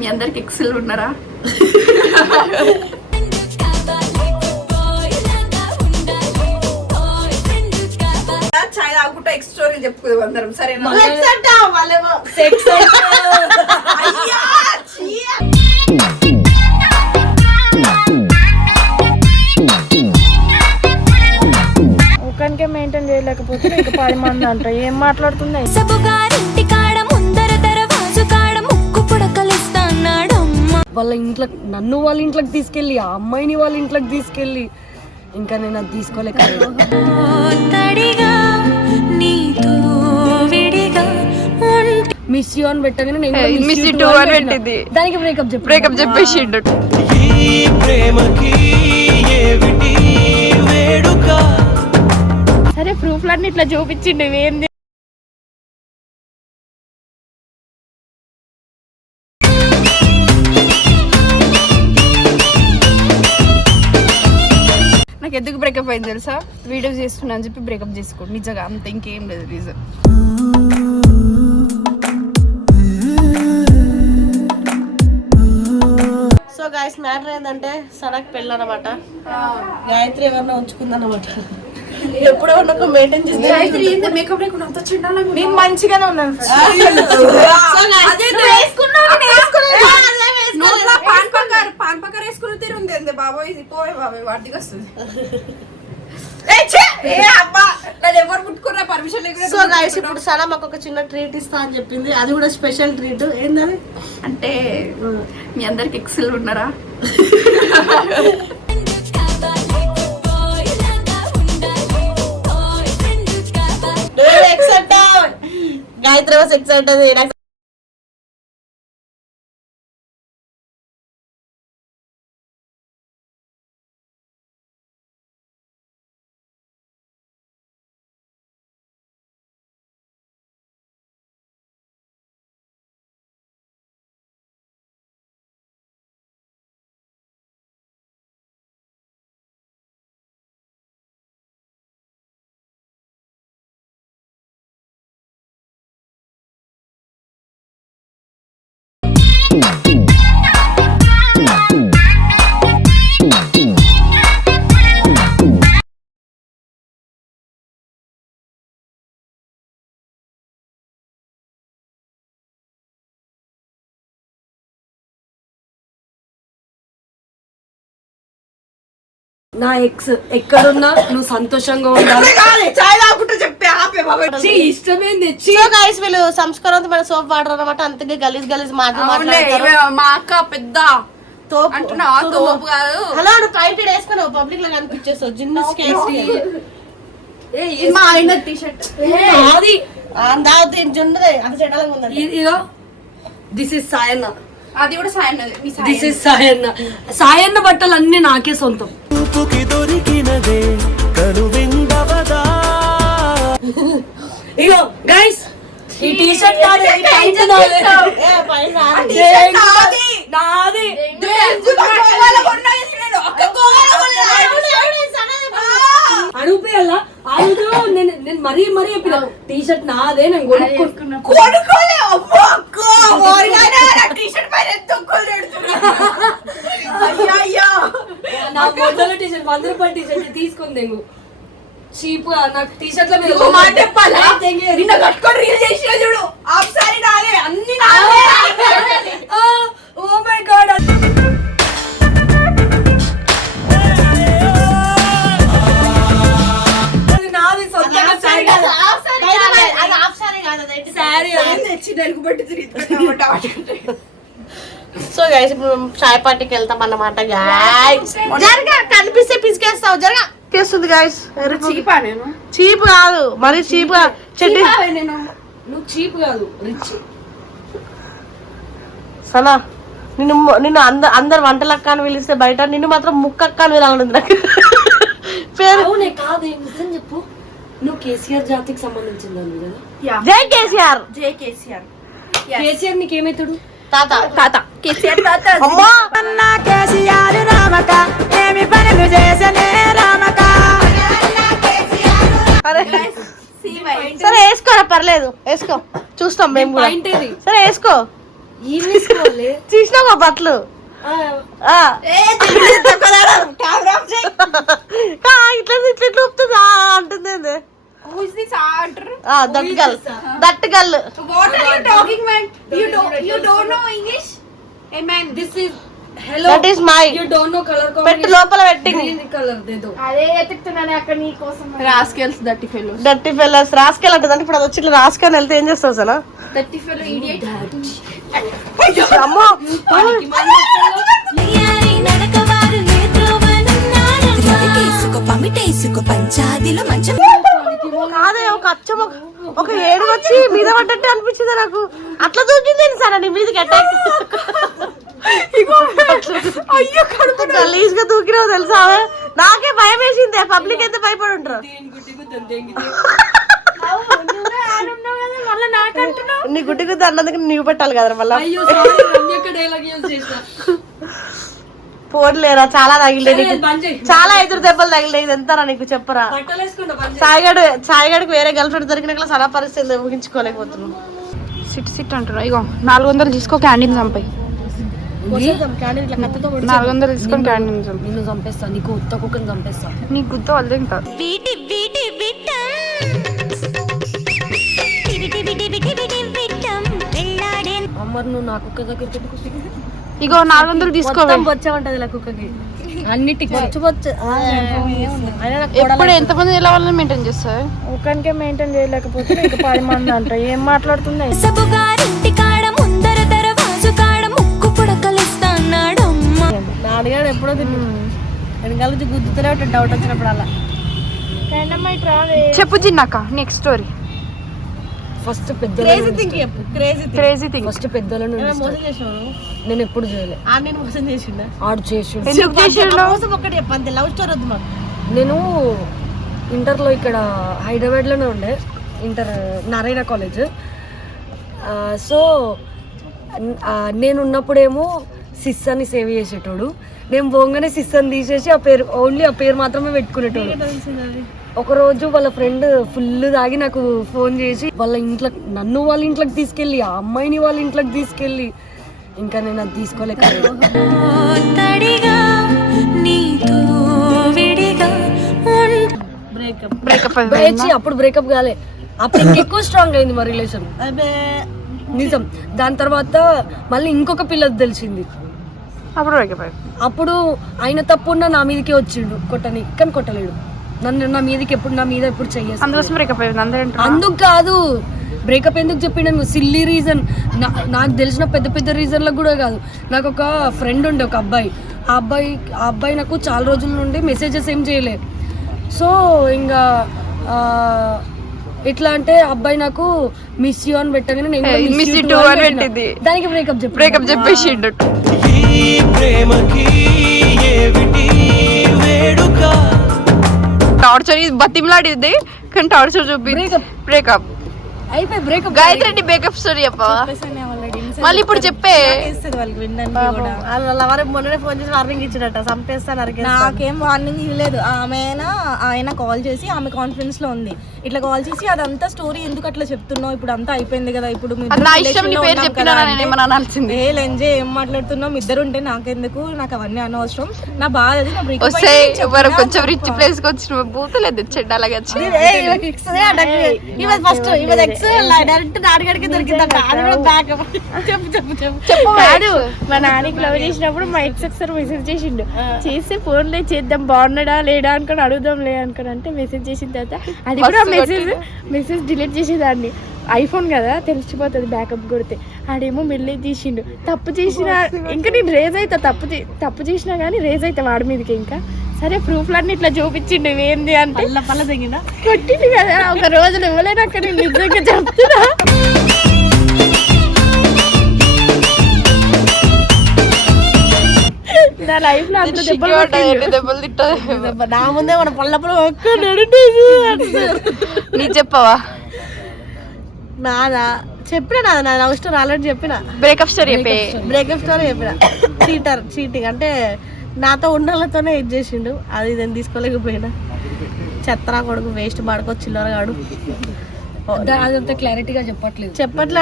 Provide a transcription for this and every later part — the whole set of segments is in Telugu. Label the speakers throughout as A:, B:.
A: మీ అందరికి ఎక్సెల్ ఉన్నారా? చాయ్ తాగుకుంటా ఎక్స్ స్టోరీ చెప్పుకుందాం అందరం సరేనా.
B: ఒకనికే మెయింటైన్ చేయలేకపోతే ఇంకా పది మంది అంట. ఏం మాట్లాడుతుంది
C: వాళ్ళ ఇంట్లో నన్ను వాళ్ళ ఇంట్లోకి తీసుకెళ్ళి ఆ అమ్మాయిని వాళ్ళ ఇంట్లోకి తీసుకెళ్ళి ఇంకా నేను అది తీసుకోలేక
D: తడిగా నీతో విడిగా ఉంటే
C: మిస్ యూ అని పెట్టగానే నేను
B: too
C: too
B: అని. పెట్టింది.
C: దానికి బ్రేకప్ చెప్పు
B: బ్రేకప్ చెప్పేసిండు
E: ఈ ప్రేమకి ఏమిటి వేడుక
B: సరే ప్రూఫ్లన్నీ ఇట్లా చూపించిండు ఇవేం నాకు ఎందుకు బ్రేకప్ అయింది తెలుసా? వీడియోస్ చేస్తున్నా అని చెప్పి బ్రేకప్ చేసుకోండి నిజంగా అంత ఇంకేం లేదు రీజన్
F: సో గాయస్ మ్యాటర్ ఏంటంటే సనక్ పెళ్ళి అనమాట గాయత్రి ఎవరినో ఉంచుకుందన్నమాట ఎప్పుడో ఒక మెయింటైన్ చేస్తే
A: మేకప్ లేకుండా అంత చిన్న
B: నేను మంచిగానే ఉన్నాను.
A: పక్కర్ పాన్ పక్కర్ వేసుకుని తిరుంది ఏంది బాబోయ్? ఇది పోయే బాబోయ్ వాటికి వస్తుంది.
F: సో గాయస్ ఇప్పుడు సన మాకు ఒక చిన్న ట్రీట్ ఇస్తా అని చెప్పింది. అది కూడా స్పెషల్ ట్రీట్ ఏంటది
A: అంటే మీ అందరికి ఎక్సెల్ ఉన్నారా?
F: గాయత్రి వాస్ ఎక్సైట్ నాకు
C: నా ఎక్స్ ఎక్కడున్నా నువ్వు సంతోషంగా ఉండాలి.
A: చాయ్ తాగుకుంటా చెప్పే ఆపే బాబోయ్
C: ఛీ, ఇష్టమేంది.
F: సో గాయస్ వీళ్ళు సంస్కారవంతమైన సోప్ వాడరు అనమాట అందుకే గలీజ్ గలీజ్ మాటలు మాట్లాడతారు.
A: మా అక్క పెద్ద.
F: తోపు
A: తోపు. కాదు.
F: హలో నువ్వు వేసుకున్నావు పబ్లిక్లో కనిపించేస్తావు జిన్నస్ కేసి
C: ఏ,
A: ఇది మా ఆయన టీ షర్ట్
C: అది.
F: దావతి జుండదే అంత చెడ్డలంగా ఉందండి
C: ఇ- ఇగో దిస్ ఇస్ సాయన్న
A: అది కూడా సాయం మీ సాయం
C: దిస్ ఇస్ సాయన్న సాయన్న బట్టలు అన్ని నాకే సొంతం.
E: చూపుకి దొరికినదే కను విందవదా
C: ఇగో గైస్ ఈ టీ షర్ట్ ఈ ప్యాంట్ నాది?
A: నాది.
C: నాది. అడుగుపోయాలా అడుగు నేను నేను. మరీ మరీ చెప్పిన. టీ షర్ట్ నాదే నేను కొనుక్కున్నా
A: కొనుక్కోలే అమ్మో అక్క ఓరిగానే నా టీ షర్ట్ పైన ఎంత ఒక్కలు పెడుతున్నా అయ్యా అయ్యా
C: నా మొదల టీ షర్ట్ వంద రూపాయల టీ షర్ట్ తీసుకుంది చీప్ నాకు టీ షర్ట్ల మీద
A: మాట చెప్పాలా? నిన్న కట్టుకొని రీల్ చేసిన చూడు ఆప్సారి నాదే అన్ని నాదే.
C: Oh my God. అది.
A: పెట్టి తిరిగి
F: సో గైస్ ఇప్పుడు మేము చాయ్ పార్టీకి వెళ్తాం అన్నమాట గాయస్ జరగా కనిపిస్తే పిసికేస్తావు జరగా. కేస్తుంది గాయస్
A: చీపా నేను?
F: చీప్ కాదు మరి చీప్ చెడ్డి
A: నేను.
C: నువ్వు చీప్ కాదు రిచ్
F: సనా నిన్ను నిన్ను అందరు అందరు వంటలక్క అని పిలిస్తే బయట నిన్ను మాత్రం ముక్కక్క అని పిలాలనుంది నాకు పేరు
C: అవునే కాదు నిజం చెప్పు. నువ్వు కేసీఆర్ జాతికి సంబంధించిన దాన్ని కదా?
F: జై కేసీఆర్.
A: జే కేసీఆర్.
C: కేసీఆర్ నీకేమైతాడు?
F: తాత.
A: తాత. కేసీఆర్ తాత.
F: అమ్మా అరే. సరే వేసుకోరా పర్లేదు. వేసుకో. చూస్తాం మేము కూడా.
C: పాయింట్ ఏది?
F: సరే వేసుకో.
C: ఏం
F: బట్టలు.
C: ఆ,
F: ఆ. కా, ఇట్లా ఇట్లా ఇట్లా ఊపుతుంది? ఆ అంటుంది ఏంది?
G: Who's this actor?
F: ఆ, that girl that girl
G: What are you talking, man? You don't you don't know English? Hey, man.
C: this is hello.
F: That is my
C: you don't know color
F: పెట్టు
C: combination.
F: లోపల పెట్టి.
C: Green color దేదో
A: అదే ఎత్తుకుతున్నాను అక్కడ నీ కోసం రాస్కెల్స్ దట్టి ఫెలో
F: డట్టి ఫెల్లర్స్ రాసుకెళ్ళంటుంది ఇప్పుడు అది వచ్చి రాసుకొని వెళ్తే ఏం చేస్తావు అసలు?
A: దట్టి ఫెలో ఇడియట్
F: అమ్మో.
D: యారి నడకవారు ఏ త్రోవనున్నారమ్మా రవికేసుకో పమిటేసుకో పంచాదిలో మంచం.
F: కాదే ఒక అచ్చం ఒక- ఒక ఏడు వచ్చి మీద పడ్డట్టే అనిపించింది నాకు. అట్లా దూకింది సార్? నీ మీదకి అటాక్ అయ్యో కడుపు గలీజ్గా దూకినావు తెలుసా? నాకే భయం వేసింది. పబ్లిక్ అయితే భయపడి ఉంటారు. నీ గుడ్డి గుద్ద అన్నందుకు నీవు పెట్టాలి కదా మళ్ళీ? పోర్లేరా చాలా తగిలే నీకు. చాలా ఎదురు దెబ్బలు తగిలే ఇది ఎంతరా నీకు చెప్పరా? సాయిగాడు సాయిగాడికి వేరే గర్ల్ ఫ్రెండ్ దొరికిన సలా పరిస్థితులు ఊహించుకోలేకపోతున్నాం
A: సిట్ సిట్ అంటున్నా ఇగో నాలుగు వందలు తీసుకో క్యాంటీన్ చంపాయి. నాలుగు వందలు తీసుకొని క్యాంటీన్ చంపి
C: నిన్ను చంపేస్తా నీకు ఉత్త కుక్కని చంపేస్తా.
A: నీ గుద్ద వాళ్ళు
C: అమ్మర్ నువ్వు నా కుక్క వస్తావు?
A: ఇగో నాలుగు వందలు తీసుకోవే.
C: ఇలా కుక్కకి. అన్నిటికి బొచ్చు
A: ఎప్పుడు ఎంతమంది ఎలా వాళ్ళని మెయింటైన్ చేస్తారు?
B: ఒకరికే మెయింటైన్ చేయలేకపోతే ఇంకా పది మంది అంట. ఏం మాట్లాడుతున్నాయి
D: సబుగారింటి కాడ ముందర దరవాజు కాడ ముక్కు పుడకలిస్తాన్నాడమ్మా.
F: నా అడిగాడు ఎప్పుడో తిన్నాడు వెనకాల నుంచి గుద్దుతూనే ఉంటాడు డౌట్ వచ్చినప్పుడు అలా.
A: చెప్పు చిన్నాక నెక్స్ట్ స్టోరీ
C: ఫస్ట్ పెద్ద
F: క్రేజీ చెప్పు క్రేజీ
A: క్రేజీ థింగ్
C: ఫస్ట్ పెద్దల నుండి
F: మోసం. చేసినావు?
C: నేను ఎప్పుడు చేయలే.
F: ఆ నేను మోసం చేసిండా?
C: ఆడు చేసి
A: ఎందుకు చేసిండు?
F: మోసం ఒక్కటి చెప్పు అంతే లవ్ స్టోరీ వద్దు మాకు.
C: నేను ఇంటర్లో ఇక్కడ హైదరాబాద్లోనే ఉండే ఇంటర్ నారాయణ కాలేజ్. సో నేను ఉన్నప్పుడేమో సిస్ అని సేవ్ చేసేటోడు. నేను పోగానే సిస్ అని తీసేసి ఆ పేరు ఓన్లీ ఆ పేరు మాత్రమే పెట్టుకునేటోడు. ఒకరోజు వాళ్ళ ఫ్రెండ్ ఫుల్ తాగి నాకు ఫోన్ చేసి వాళ్ళ ఇంట్లో నన్ను వాళ్ళ ఇంట్లోకి తీసుకెళ్ళి ఆ అమ్మాయిని వాళ్ళ ఇంట్లోకి తీసుకెళ్ళి. ఇంకా నేను అది తీసుకోలేక
D: తడిగా నీతో విడిగా ఉంట
F: బ్రేకప్
A: బ్రేకప్
C: ఛీ, అప్పుడు బ్రేకప్ కాలే. అప్పుడు ఇంకెక్కువ స్ట్రాంగ్ అయింది మా రిలేషన్ నిజం. దాని తర్వాత మళ్ళీ ఇంకొక పిల్లది తెలిసింది.
A: అప్పుడు
C: అప్పుడు ఆయన తప్పున్నా నా మీదకే వచ్చిండు. కొట్టని కానీ కొట్టలేడు. నన్ను నా మీదకి ఎప్పుడు నా మీద ఎప్పుడు చెయ్యేసి
A: అందుకోసం బ్రేకప్ అయింది అందరూ
C: అందుకు కాదు. బ్రేకప్ ఎందుకు చెప్పిండు సిల్లీ రీజన్ నాకు తెలిసిన పెద్ద పెద్ద రీజన్లకు కూడా కాదు. నాకు ఒక ఫ్రెండ్ ఉండే ఒక అబ్బాయి. ఆ అబ్బాయి ఆ అబ్బాయి నాకు చాలా రోజుల నుండి మెసేజెస్ ఏం చేయలే. సో ఇంకా ఎట్లా అంటే అబ్బాయి నాకు మిస్ యూ అని పెట్టగానే నేను అని పెట్టిన.
A: పెట్టింది.
C: దానికి బ్రేకప్ చెప్పి
A: బ్రేకప్ చెప్పేసిండు.
E: ఈ ప్రేమకి ఏమిటి వేడుక?
A: టార్చర్ ఇది బతిమలాడిద్ది కానీ టార్చర్ చూపి బ్రేకప్
C: అయిపోయి breakup
A: Gayatri Reddy breakup story చెప్పవా మళ్ళీ ఇప్పుడు చెప్పే.
F: మొన్ననే ఫోన్ చేసి వార్నింగ్ ఇచ్చినట్ట చంపేస్తాను
B: నాకేం వార్నింగ్ ఇవ్వలేదు. ఆమె ఆయన కాల్ చేసి ఆమె కాన్ఫిడెన్స్లో ఉంది. ఇట్లా కాల్ చేసి అదంతా స్టోరీ ఎందుకు అట్లా చెప్తున్నావు? ఇప్పుడు అంతా అయిపోయింది కదా. ఇప్పుడు
A: అనాల్సింది?
B: ఏ లెంజే ఏం మాట్లాడుతున్నాం ఇద్దరు ఉంటే నాకెందుకు? నాకు అవన్నీ అనవసరం. నా బాధ అది నా
A: కొంచెం రిచ్. ప్లేస్కి వచ్చిన బూతులేదు చెడ్డ అలాగే
F: ఫస్ట్ డైరెక్ట్ నాడిగడికి దొరికిందంట. అది కూడా బ్యాకప్ చెప్పు చెప్పు చెప్పు.
B: కాదు మా నాన్నకి లవ్ చేసినప్పుడు మా ఎక్స్ ఒకసారి మెసేజ్ చేసిండు. చేస్తే ఫోన్ లే చేద్దాం బాగున్నాడా లేడా అనుకొని అడుగుదాం లే అనుకొని అంటే మెసేజ్ చేసిన తర్వాత అది కూడా మెసేజ్ మెసేజ్ డిలీట్ చేసేదాన్ని. ఐఫోన్ కదా తెలిసిపోతుంది బ్యాకప్ కొడితే. ఆడేమో మెల్లేజ్ చేసిండు తప్పు చేసిన ఇంకా నేను రేజ్ అవుతా తప్పు తప్పు చేసినా కానీ రేజ్ అవుతా వాడి మీదకి ఇంకా. సరే ప్రూఫ్లన్నీ ఇట్లా చూపించిండు ఇవేంది అంటే కొట్టిండు కదా ఒక రోజులు ఇవ్వలేను అక్కడ నేను నిజంగా చెప్తున్నా. నా లైఫ్లో అంత దెబ్బలు.
A: దెబ్బలు తిట్టదు
F: నా ముందే మన పళ్ళ పల్ల
A: నీ చెప్పవా?
F: నాదా? చెప్పిన నాది? నా లవ్ స్టోరీ ఆల్రెడీ చెప్పిన?
A: బ్రేకప్ స్టోరీ చెప్పే.
F: బ్రేకప్ స్టోరీ చెప్పిన? చీటర్ చీటింగ్ అంటే నాతో ఉన్నోళ్ళతోనే ఇది చేసిండు. అది నేను తీసుకోలేకపోయినా. చెత్తరా కొడుకు వేస్ట్ పాడుకో చిల్లరగాడు.
C: అదంతా క్లారిటీగా చెప్పట్లేదు.
F: చెప్పట్లే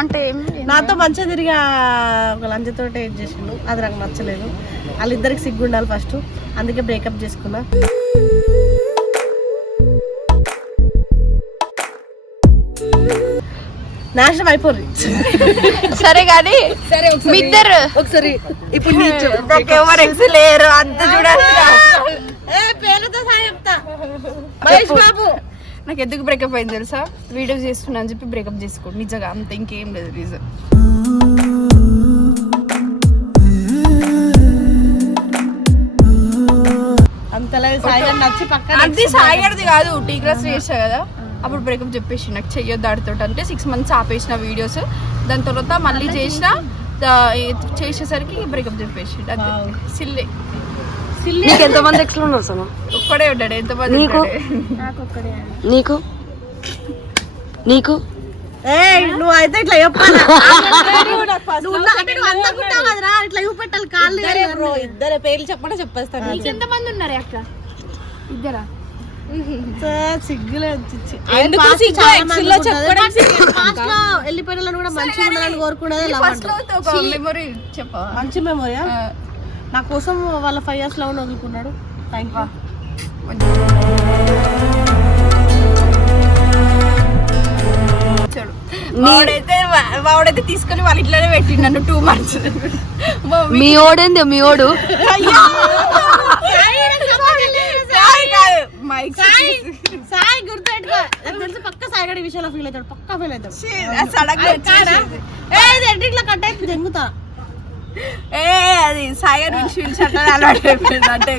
A: అంటే
F: నాతో మంచిగా తిరిగి ఒక లంచతో ఏం చేసిండు? అది నాకు నచ్చలేదు. వాళ్ళిద్దరికి సిగ్గు ఉండాలి ఫస్ట్. అందుకే బ్రేకప్ చేసుకున్నా. నాశనం అయిపోరు
A: సరే కానీ
C: సరే
A: మీ ఇద్దరు.
C: ఒకసారి ఇప్పుడు.
G: నాకెవరు ఎక్స్ లేరు అంత చూడాలి.
F: ఏ పేరుతో సాయం మహేష్ బాబు.
A: నాకు ఎందుకు బ్రేకప్ అయింది తెలుసా? వీడియోస్ చేస్తున్నా అని చెప్పి బ్రేకప్ చేసుకోండి నిజంగా అంత ఇంకేం లేదు రీజన్ అది సాయిగడిది కాదు టీ క్లాస్ చేసా కదా? అప్పుడు బ్రేకప్ చెప్పేసి నాకు చెయ్యొద్దు ఆడితో అంటే సిక్స్ మంత్స్ ఆపేసిన వీడియోస్ దాని తర్వాత మళ్ళీ చేసిన చేసేసరికి బ్రేకప్ చెప్పేసి అంతే. సిల్లే.
C: నీకు ఎంతమంది ఎక్స్లు ఉన్నారు సమ
A: ఒక్కడే ఉంటాడు ఎంతమంది
C: నీకు? నీకు? నీకు?
F: ఏ నువ్వు అయితే ఇట్లా చెప్పాలా? ఇట్లా చూపెట్టాలి కాళ్ళు ఇద్దరు పేర్లు చెప్పండి చెప్పేస్తాను.
B: నీకు ఎంతమంది ఉన్నారు అక్క? ఇద్దరా?
F: వెళ్ళిపోయిన కూడా మంచిగా ఉండాలని
A: మెమొరీ చెప్పా.
F: మంచి మెమోరియా నా కోసం వాళ్ళ ఫైవ్ ఇయర్స్లో వదులుకున్నాడు? థ్యాంక్ యూ
A: వాడైతే వాడైతే తీసుకొని వాళ్ళ ఇంట్లోనే పెట్టిండు నన్ను టూ మంత్స్
C: మీ ఓడేంది? మీ ఓడు?
F: సాయి గుర్తుపెట్టుకో. తెలిసి పక్క సాయి గడి విషయంలో ఫీల్ అవుతాడు. పక్క ఫీల్ అవుతాడు.
A: సడన్
F: కట్ అయిపోయింది జంగుతా.
A: ఏ అది సాగర్ నుంచి పిలిచి అలవాటు అయిపోయింది అంటే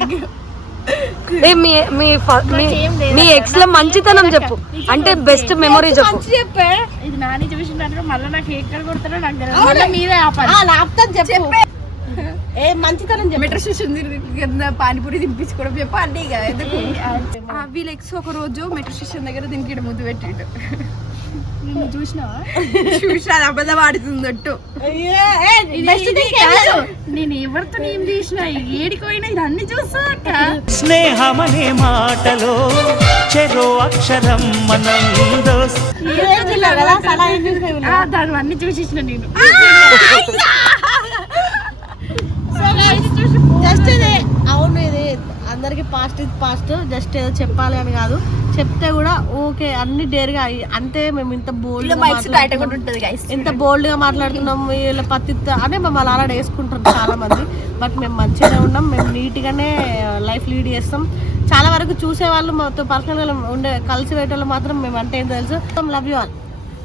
C: ఏ మీ మీ ఫ- మీ మీ ఎక్స్లో మంచితనం చెప్పు. అంటే బెస్ట్ మెమొరీ చెప్పు.
B: చెప్పే. ఇది నాని చూసిందంటే మళ్ళీ నాకు ఎక్కడ కొడతారో నాకు తెలియదు. మళ్ళీ మీరే
F: చెప్పు. ఏ మంచితనం చెప్పు.
A: మెట్రో స్టేషన్ కింద పానీపూరి తినిపించుకోవడం చెప్ప అన్నీ ఇక. ఎందుకు? ఆ, వీళ్ళ ఎక్స్ ఒక రోజు మెట్రో స్టేషన్ దగ్గర దీనికి ఈడ ముద్దు పెట్టిండు. అబద్ధం.
B: నేను ఎవరితో ఏం చేసిన
E: స్నేహమనే మాటలో చెరో అక్షరం మనం దోస్
F: ఇదే జిల్లా కదా సలా ఏం చూసినావు
B: ఆ, దాని అన్ని చూసేసిన నేను
F: జస్ట్ ఇది అవును ఇది అందరికి పాస్ట్ ఇది పాస్ట్ జస్ట్ ఏదో చెప్పాలి అని కాదు. చెప్తే కూడా ఓకే అన్ని డేర్గా అయ్యి అంతే మేము ఇంత బోల్డ్
A: మైక్స్ బయట కూడా ఉంటుంది గైస్
F: ఎంత బోల్డ్గా మాట్లాడుతున్నాం వీళ్ళ పత్తి అంటే మమ్మల్ని అలా వేసుకుంటారు చాలా మంది బట్ మేము మంచిగానే ఉన్నాం మేము నీట్ గానే లైఫ్ లీడ్ చేస్తాం. చాలా వరకు చూసే వాళ్ళు మాతో పర్సనల్గా ఉండే కలిసి వాళ్ళు మాత్రం మేము అంటే ఏం తెలుసు? Love you all